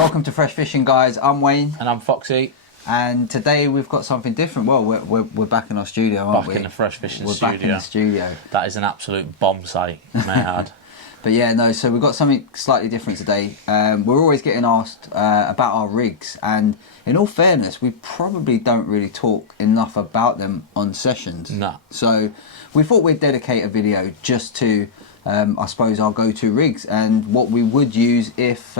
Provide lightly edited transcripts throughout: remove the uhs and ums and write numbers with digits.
Welcome to Fresh Fishing, guys. I'm Wayne. And I'm Foxy. And today we've got something different. Well, we're back in our studio, aren't we? Back in the Fresh Fishing studio. Studio. We're back in the studio. That is an absolute bomb site, may I add. But yeah, no, so we've got something slightly different today. We're always getting asked about our rigs, and in all fairness, we probably don't really talk enough about them on sessions. No. So we thought we'd dedicate a video just to, I suppose, our go-to rigs and what we would use if,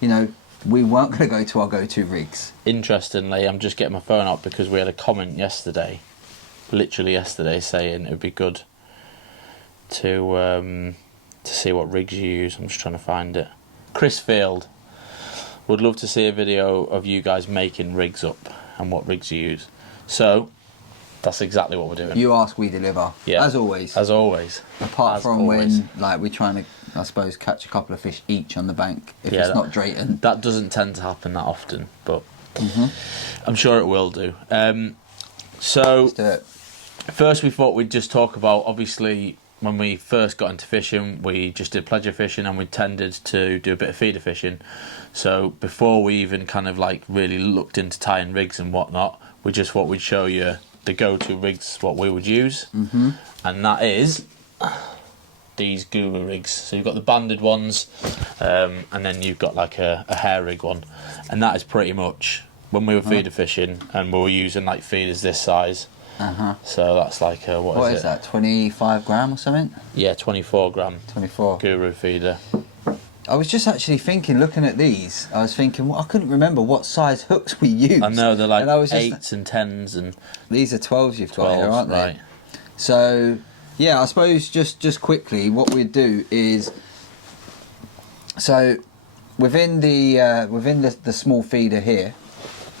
you know, we weren't going to go to our go-to rigs. Interestingly, I'm just getting my phone up because we had a comment yesterday, literally yesterday, saying it would be good to see what rigs you use. I'm just trying to find it. Chris Field would love to see a video of you guys making rigs up and what rigs you use. So that's exactly what we're doing. You ask, we deliver. Yeah. As always. As always. Apart As from always. when, like, we're trying to, I suppose, catch a couple of fish each on the bank if Yeah, it's not Drayton. That doesn't tend to happen that often, but I'm sure it will do. So Let's do it. first we thought we'd just talk about, obviously, when we first got into fishing, we just did pleasure fishing and we tended to do a bit of feeder fishing. So before we even kind of like really looked into tying rigs and whatnot, we just thought we'd show you the go-to rigs, what we would use. And that is these guru rigs. So you've got the banded ones, and then you've got like a hair rig one. And that is pretty much when we were feeder fishing and we were using like feeders this size. So that's like what is it? That, 25 gram or something? Yeah, 24 gram 24. guru feeder. I was just actually thinking, looking at these, I was thinking, well, I couldn't remember what size hooks we used. I know, they're like And I was just- 8s and 10s and These are 12s you've got here, 12s, aren't they? right. So, yeah, I suppose just quickly, what we'd do is, so within the small feeder here,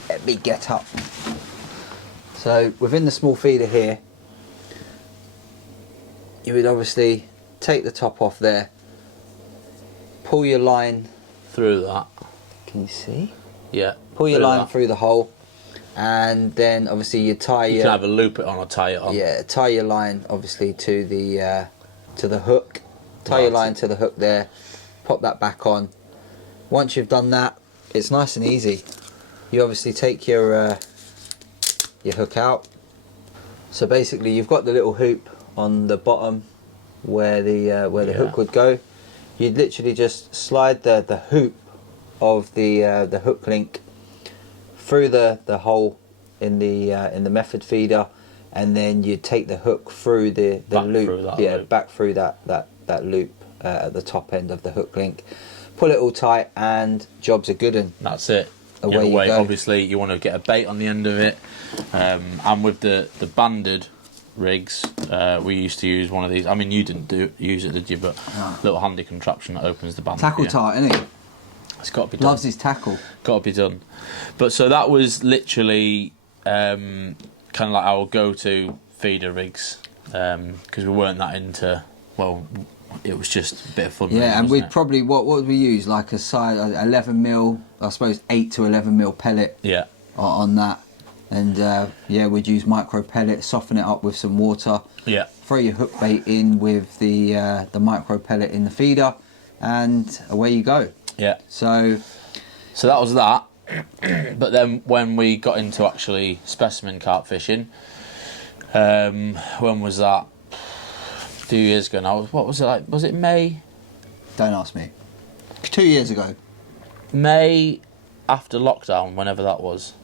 let me get up. So within the small feeder here, you would obviously take the top off there, pull your line. Through that. Can you see? Yeah. Pull your through line that. through the hole, and then obviously you tie You your. can either loop it on or tie it on. Yeah, tie your line obviously to the hook. Tie your Right. line to the hook there. Pop that back on. Once you've done that, it's nice and easy. You obviously take your hook out. So basically, you've got the little hoop on the bottom where the hook would go. You'd literally just slide the hoop of the hook link through the hole in the method feeder, and then you take the hook through the Back loop, through that yeah, loop. back through that loop at the top end of the hook link. Pull it all tight, and job's a good one. That's it. Away you go. Obviously, you want to get a bait on the end of it. And with the banded rigs, we used to use one of these. I mean, you didn't use it, did you? But little handy contraption that opens the band. Tackle tart, isn't he? It's got to be done. Loves his tackle. Got to be done. But so that was literally kind of like our go-to feeder rigs, because we weren't that into. Well, it was just a bit of fun. Yeah, really, and wasn't we'd it? probably what would we use, like a size 11 mil, I suppose 8 to 11 mil pellet. Yeah. On that, and yeah, we'd use micro pellet, soften it up with some water. Yeah. Throw your hook bait in with the micro pellet in the feeder, and away you go. Yeah. So that was that. But then when we got into actually specimen carp fishing, when was that? 2 years ago now. What was it like? Was it May? don't ask me. 2 years ago. May after lockdown, whenever that was.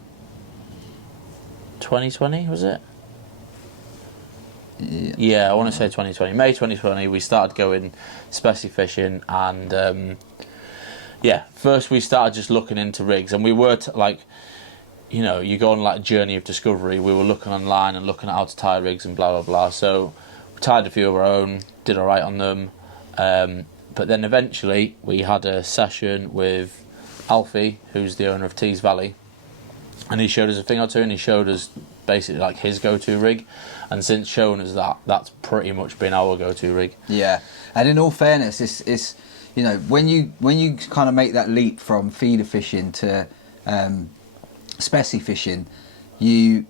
2020, was it? Yeah, I want to say 2020. May 2020, we started going specie fishing, and yeah, first we started just looking into rigs, and we were like, you know, you go on like a journey of discovery. We were looking online and looking at how to tie rigs and blah blah blah. So we tied a few of our own, did all right on them, but then eventually we had a session with Alfie, who's the owner of Tees Valley, and he showed us a thing or two, and he showed us basically like his go-to rig, and since showing us that, that's pretty much been our go-to rig. Yeah, and in all fairness, it's you know, when you kind of make that leap from feeder fishing to specie fishing, you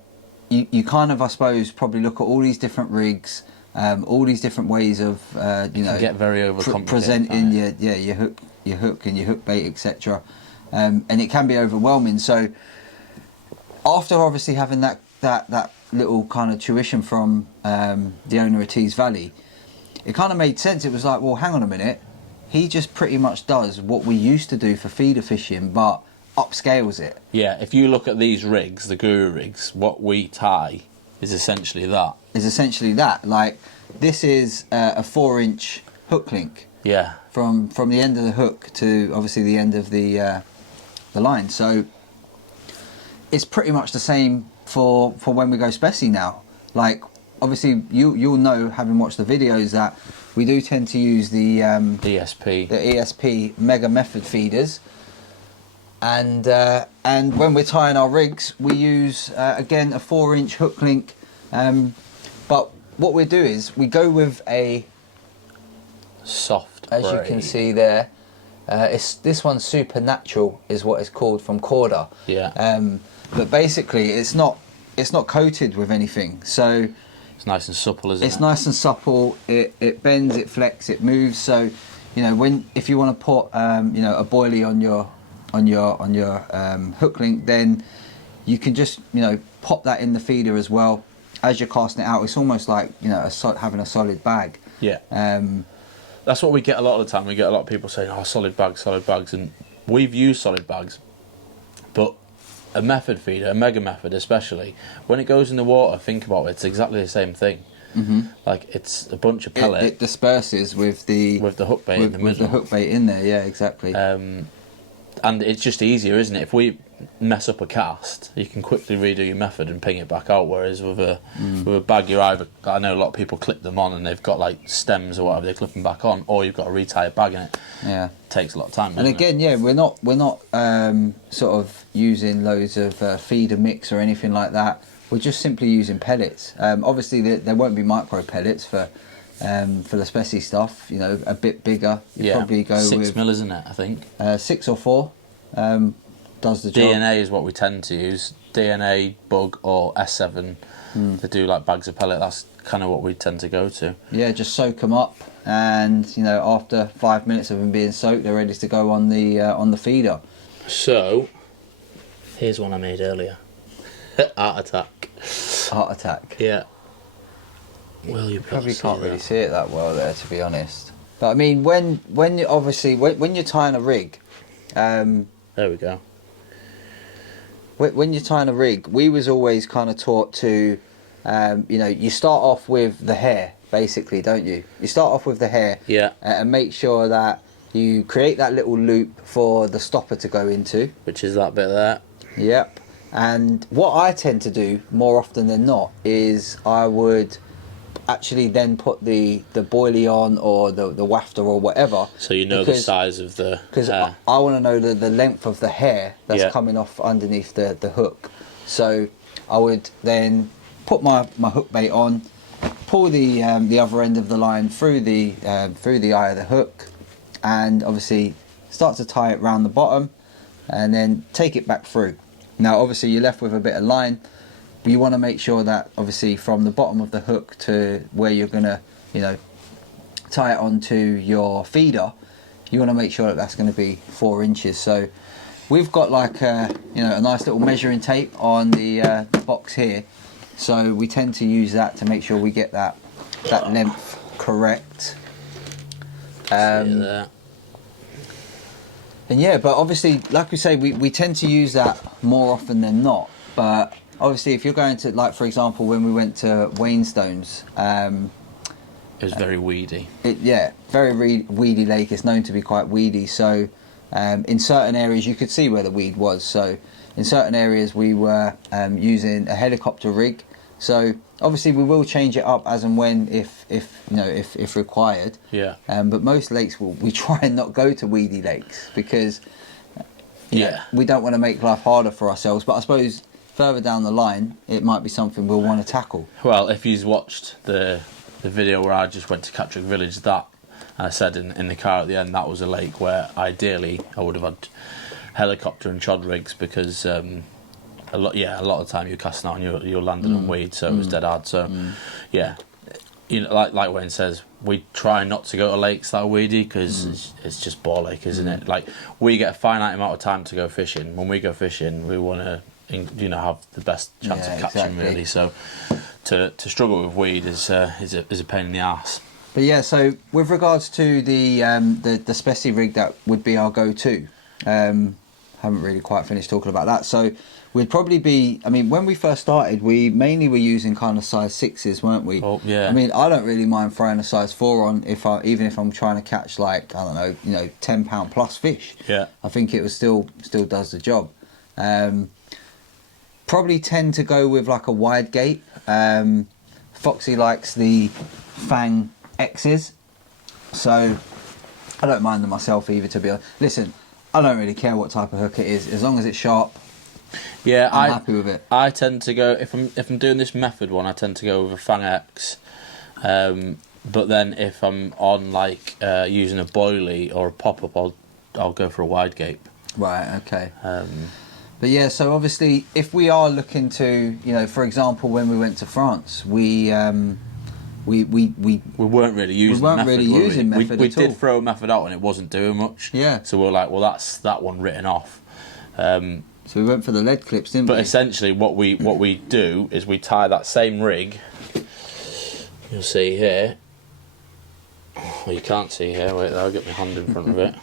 kind of, I suppose, probably look at all these different rigs, all these different ways of you know, get very overcomplicated, presenting your hook and your hook bait, etc. and it can be overwhelming. So after obviously having that little kind of tuition from the owner of Tees Valley, it kind of made sense. It was like, well, hang on a minute, he just pretty much does what we used to do for feeder fishing, but upscales it. Yeah, if you look at these rigs, the Guru rigs, what we tie is essentially that. Like, this is a 4-inch hook link. Yeah. From the end of the hook to obviously the end of the line. So it's pretty much the same for when we go specie now. Like, obviously you'll know, having watched the videos, that we do tend to use the ESP Mega Method feeders. And when we're tying our rigs, we use again a 4-inch hook link. But what we do is we go with a soft as braid. You can see there. This one's Supernatural is what it's called, from Corda. Yeah. But basically it's not coated with anything, so it's nice and supple, isn't it? It's nice and supple. It bends, it flexes, it moves. So, you know, if you want to put you know, a boilie on your hook link, then you can just, you know, pop that in the feeder as well as you're casting it out. It's almost like, you know, having a solid bag. Yeah. That's what we get a lot of the time. We get a lot of people saying, "Oh, solid bags," and we've used solid bags, but a method feeder, a Mega Method especially, when it goes in the water, think about it, it's exactly the same thing. Mm-hmm. Like, it's a bunch of pellet. It disperses with the hook bait in the middle. With the hook bait in there, yeah, exactly. And it's just easier, isn't it? If we mess up a cast, you can quickly redo your method and ping it back out. Whereas with a bag, I know a lot of people clip them on and they've got like stems or whatever, they clip them back on, or you've got to retie a bag in it. Yeah, it takes a lot of time. And again, yeah, we're not sort of using loads of feeder mix or anything like that. We're just simply using pellets. Obviously, there won't be micro pellets for the specie stuff. You know, a bit bigger. You probably go 6 with mil, isn't it? I think 6 or 4 does the job. DNA is what we tend to use. DNA, Bug, or S7. They do like bags of pellet. That's kind of what we tend to go to. Yeah, just soak them up, and you know, after 5 minutes of them being soaked, they're ready to go on the feeder. So, here's one I made earlier. Art Attack. Art Attack. Yeah. Well, you probably can't really see it that well there, to be honest. But I mean, when you're tying a rig, there we go. When you're tying a rig, we was always kind of taught to, you know, you start off with the hair, basically, don't you? You start off with the hair, yeah, and make sure that you create that little loop for the stopper to go into, which is that bit there. Yep. And what I tend to do more often than not is I would actually then put the boilie on, or the wafter or whatever. So you know the size of the hair. Because I want to know the length of the hair that's coming off underneath the hook. So I would then put my hook bait on, pull the other end of the line through the eye of the hook, and obviously start to tie it round the bottom, and then take it back through. Now obviously you're left with a bit of line. You want to make sure that obviously from the bottom of the hook to where you're going to, you know, tie it onto your feeder, you want to make sure that that's going to be 4 inches. So we've got like a nice little measuring tape on the box here. So we tend to use that to make sure we get that length correct. And yeah, but obviously, like we say, we tend to use that more often than not. But obviously, if you're going to, like, for example, when we went to Wainstones, it was very weedy. Very weedy lake. It's known to be quite weedy. So in certain areas, you could see where the weed was. So in certain areas, we were using a helicopter rig. So obviously, we will change it up as and when, if required. Yeah. But most lakes we try and not go to weedy lakes because we don't want to make life harder for ourselves. But I suppose further down the line, it might be something we'll want to tackle. Well, if you've watched the video where I just went to Catterick Village, and I said in the car at the end, that was a lake where ideally I would have had helicopter and chod rigs, because a lot of the time you're casting out and you're landing on weed, so it was dead hard. So yeah, you know, like Wayne says, we try not to go to lakes that are weedy because it's just ball lake, isn't it? Like, we get a finite amount of time to go fishing. When we go fishing, we want to, you know, have the best chance of catching, really. So to struggle with weed is a pain in the ass. But yeah, so with regards to the specie rig that would be our go-to, haven't really quite finished talking about that. So we'd probably be, I mean, when we first started, we mainly were using kind of size 6s, weren't we? Oh, yeah. I mean, I don't really mind throwing a size 4 on even if I'm trying to catch, like, I don't know, you know, 10 pound plus fish. Yeah. I think it was still does the job. Probably tend to go with like a wide gape. Foxy likes the Fang X's, so I don't mind them myself either, to be honest. Listen, I don't really care what type of hook it is, as long as it's sharp. Yeah, I'm happy with it. I tend to go, if I'm doing this method one, I tend to go with a Fang X. But then if I'm on like using a boilie or a pop up, I'll go for a wide gape. Right. Okay. But yeah, so obviously, if we are looking to, you know, for example, when we went to France, we weren't really using method. We at all. did throw a method out and it wasn't doing much. Yeah. So we were like, well, that's that one written off. So we went for the lead clips, didn't we? But essentially, what we do is we tie that same rig. You'll see here. Well, you can't see here. Wait, I'll get my hand in front of it.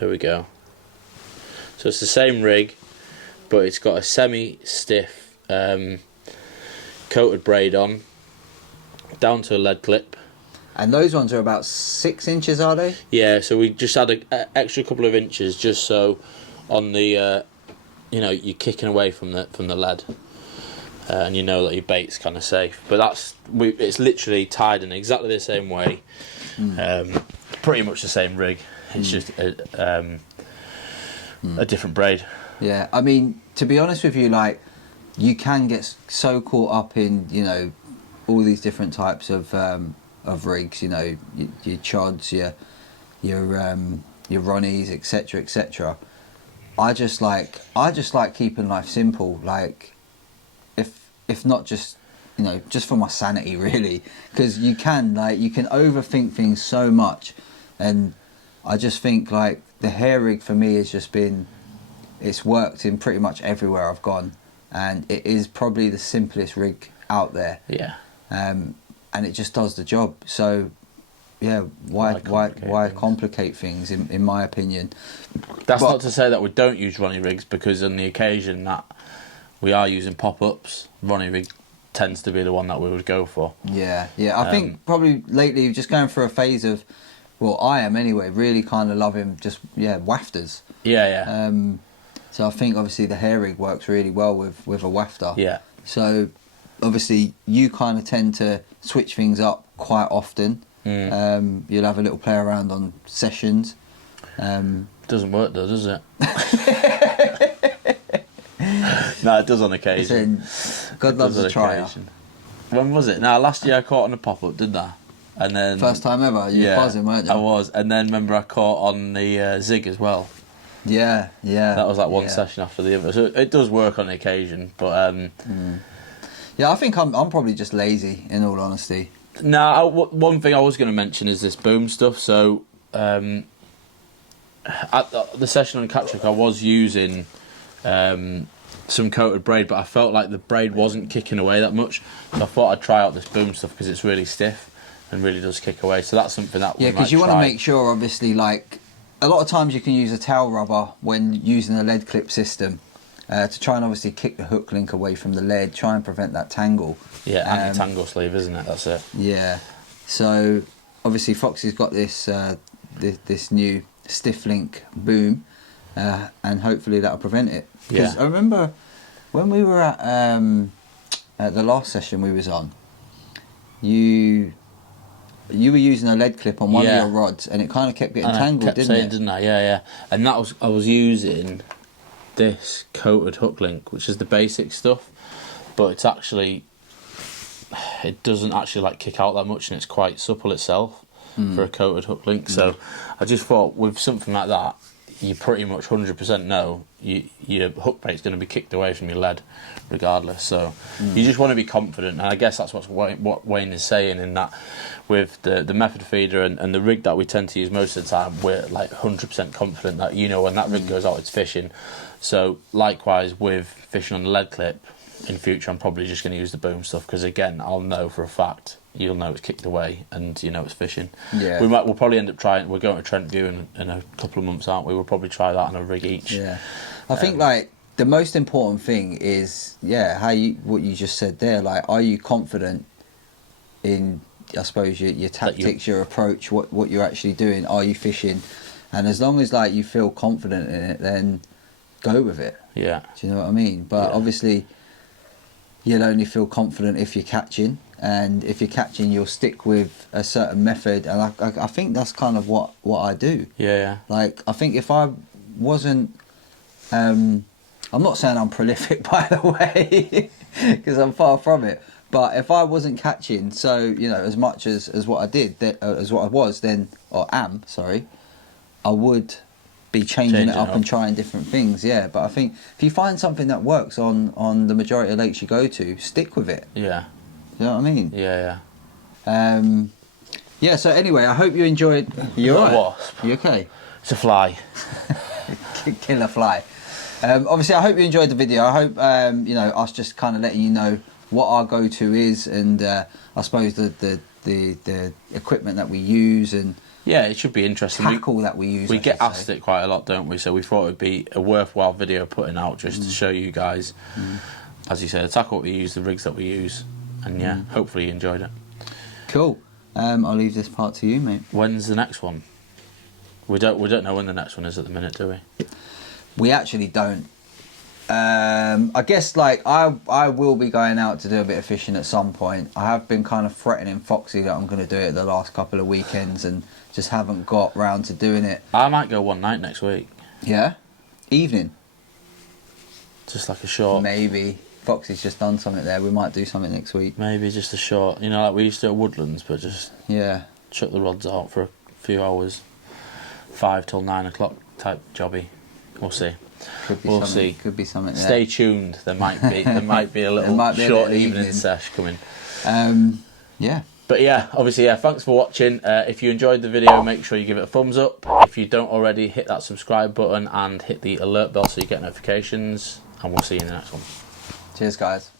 There we go. So it's the same rig, but it's got a semi-stiff coated braid on, down to a lead clip. And those ones are about 6 inches, are they? Yeah, so we just add an extra couple of inches just so on the, you know, you're kicking away from the lead, and you know that your bait's kind of safe. But it's literally tied in exactly the same way, pretty much the same rig. It's just a different braid. Yeah, I mean, to be honest with you, like, you can get so caught up in, you know, all these different types of rigs, you know, your chods, your Ronnies, etc., etc. I just like keeping life simple, like, if not just, you know, just for my sanity, really, because you can overthink things so much. And I just think, like, the hair rig for me has just been, it's worked in pretty much everywhere I've gone, and it is probably the simplest rig out there. Yeah. And it just does the job. So, yeah, why complicate things? In my opinion. That's not to say that we don't use Ronnie rigs, because on the occasion that we are using pop-ups, Ronnie rig tends to be the one that we would go for. Yeah. I think probably lately just going through a phase of, well, I am anyway, really kind of loving just wafters. Yeah. So I think obviously the hair rig works really well with a wafter. Yeah. So obviously you kind of tend to switch things up quite often. You'll have a little play around on sessions. Doesn't work though, does it? No, it does on occasion. God loves a trier. When was it? No, last year I caught on a pop-up, didn't I? And then first time ever. You were buzzing, weren't you? I was, and then remember I caught on the Zig as well. Yeah. That was like one session after the other. So it does work on occasion, but yeah, I think I'm probably just lazy, in all honesty. No, one thing I was going to mention is this boom stuff. So at the session on Cattrick, I was using some coated braid, but I felt like the braid wasn't kicking away that much. So I thought I'd try out this boom stuff because it's really stiff and really does kick away. So that's something that we might try. Yeah, because you want to make sure, obviously, like, a lot of times you can use a tail rubber when using a lead clip system to try and obviously kick the hook link away from the lead, try and prevent that tangle. Yeah, anti-tangle sleeve, isn't it? That's it. Yeah. So obviously Foxy's got this this new stiff link boom, and hopefully that'll prevent it. Because I remember when we were at the last session we was on, you were using a lead clip on one of your rods, and it kind of kept getting tangled, didn't it? Didn't I? Yeah. And I was using this coated hook link, which is the basic stuff, but it doesn't actually like kick out that much, and it's quite supple itself for a coated hook link. So I just thought with something like that, you pretty much 100% know your hook bait's going to be kicked away from your lead regardless. So you just want to be confident, and I guess that's what Wayne is saying, in that with the method feeder and the rig that we tend to use most of the time, we're like 100% confident that, you know, when that rig goes out, it's fishing. So likewise with fishing on the lead clip, in future I'm probably just going to use the boom stuff, because again, I'll know for a fact, you'll know it's kicked away and you know it's fishing. Yeah. We'll probably end up trying, we're going to Trent View in a couple of months, aren't we? We'll probably try that on a rig each. Yeah. I think like the most important thing is, what you just said there, like, are you confident in, I suppose, your tactics, your approach, what you're actually doing? Are you fishing? And as long as like you feel confident in it, then go with it. Yeah. Do you know what I mean? But obviously you'll only feel confident if you're catching, and if you're catching, you'll stick with a certain method, and I think that's kind of what I do. Yeah. Like, I think if I wasn't, I'm not saying I'm prolific, by the way, because I'm far from it, but if I wasn't catching, so, you know, as much as what I did, as what I was then, or am, sorry, I would be changing it up and trying different things. Yeah, but I think if you find something that works on the majority of lakes you go to, stick with it. Yeah. You know what I mean? Yeah. Yeah, so anyway, I hope you enjoyed. You alright? Wasp. You okay? It's a fly. Killer fly. Obviously, I hope you enjoyed the video. I hope you know, us just kind of letting you know what our go-to is, and I suppose the equipment that we use, and yeah, it should be interesting. Tackle that we use. We get asked it quite a lot, don't we? So we thought it'd be a worthwhile video putting out just to show you guys, as you said, the tackle we use, the rigs that we use, and hopefully you enjoyed it. Cool. I'll leave this part to you, mate. When's the next one? We don't know when the next one is at the minute, do we? We actually don't. I guess like I will be going out to do a bit of fishing at some point. I have been kind of threatening Foxy that I'm going to do it the last couple of weekends, and just haven't got round to doing it. I might go one night next week. Yeah? Evening? Just like a short. Maybe. Foxy's just done something there. We might do something next week. Maybe just a short. You know, like we used to at Woodlands, but just chuck the rods out for a few hours. 5 till 9 o'clock type jobby. We'll see. We'll see. Could be something there. Stay tuned. There might be a little short evening sesh coming. Yeah. But yeah, obviously, thanks for watching. If you enjoyed the video, make sure you give it a thumbs up. If you don't already, hit that subscribe button and hit the alert bell so you get notifications. And we'll see you in the next one. Cheers, guys.